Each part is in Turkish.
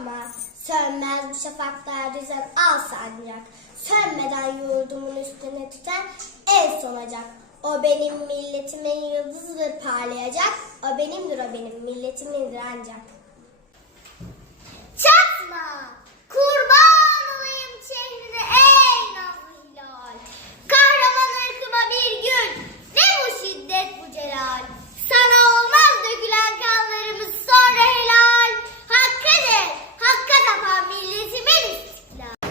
korkma. Sönmez bu şafaklar düzen al sancak. Sönmeden yurdumun üstüne tüten el solacak. O benim milletimin yıldızıdır parlayacak. O benimdir o benim milletimindir ancak. Çatma! Kurban olayım şehrine ey nazlı hilal. Kahraman ırkıma bir gün. Ne bu şiddet bu celal. Sana olmaz dökülen kanlarımız sonra helal. Hakkıdır, hakka tapan milletimin istiklal.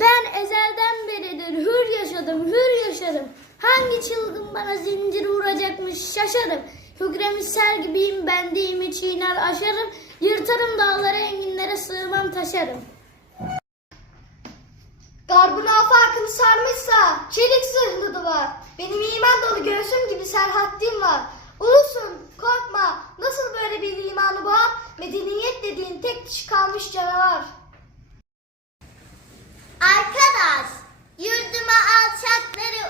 Ben ezelden beridir hür yaşadım, hür yaşarım. Hangi çılgın bana zincir vuracakmış şaşarım. Hükremi ser gibiyim bendiğimi çiğner aşarım. Yırtarım dağlara enginlere sığmam taşarım. Garbın afakını sarmışsa çelik zırhlı duvar. Benim iman dolu göğsüm gibi serhattim var. Ulusun korkma nasıl böyle bir imanı var? Medeniyet dediğin tek dişi kalmış canavar. Arkadaş yurduma alçakları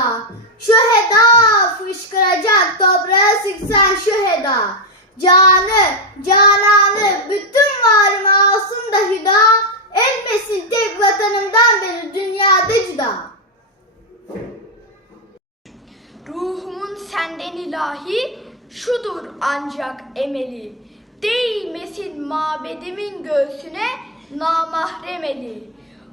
ki feda. Şu heda fışkıracak toprağa sıksan şu heda. Canı, cananı, bütün varımı alsın da hüda. Etmesin tek vatanımdan beni dünyada cüda. Ruhumun senden ilahi şudur ancak emeli. Değmesin mabedimin göğsüne namahrem eli.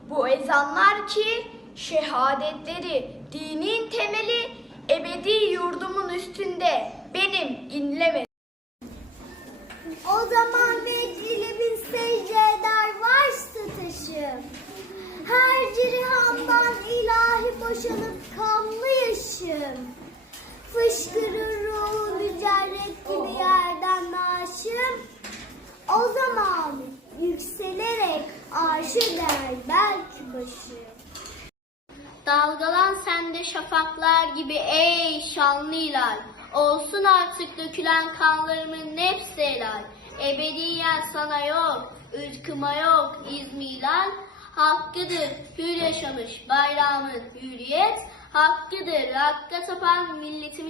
Bu ezanlar ki şehadetleri dinin temeli ebedi yurdumun üstünde benim inleme. O zaman vecdili bin secde eder varsa taşım. Her cirihamdan ilahi boşanıp kanlı yaşım. Fışkırır ruhu mücerret gibi yerden naşım. O zaman yükselerek arşa der belki başım. Dalgalan sende şafaklar gibi ey şanlı hilal. Olsun artık dökülen kanlarımın hepsi helal. Ebediyen sana yok, ırkıma yok izmilal. Hakkıdır hür yaşamış bayrağımın hürriyet. Hakkıdır hakka tapan istiklal.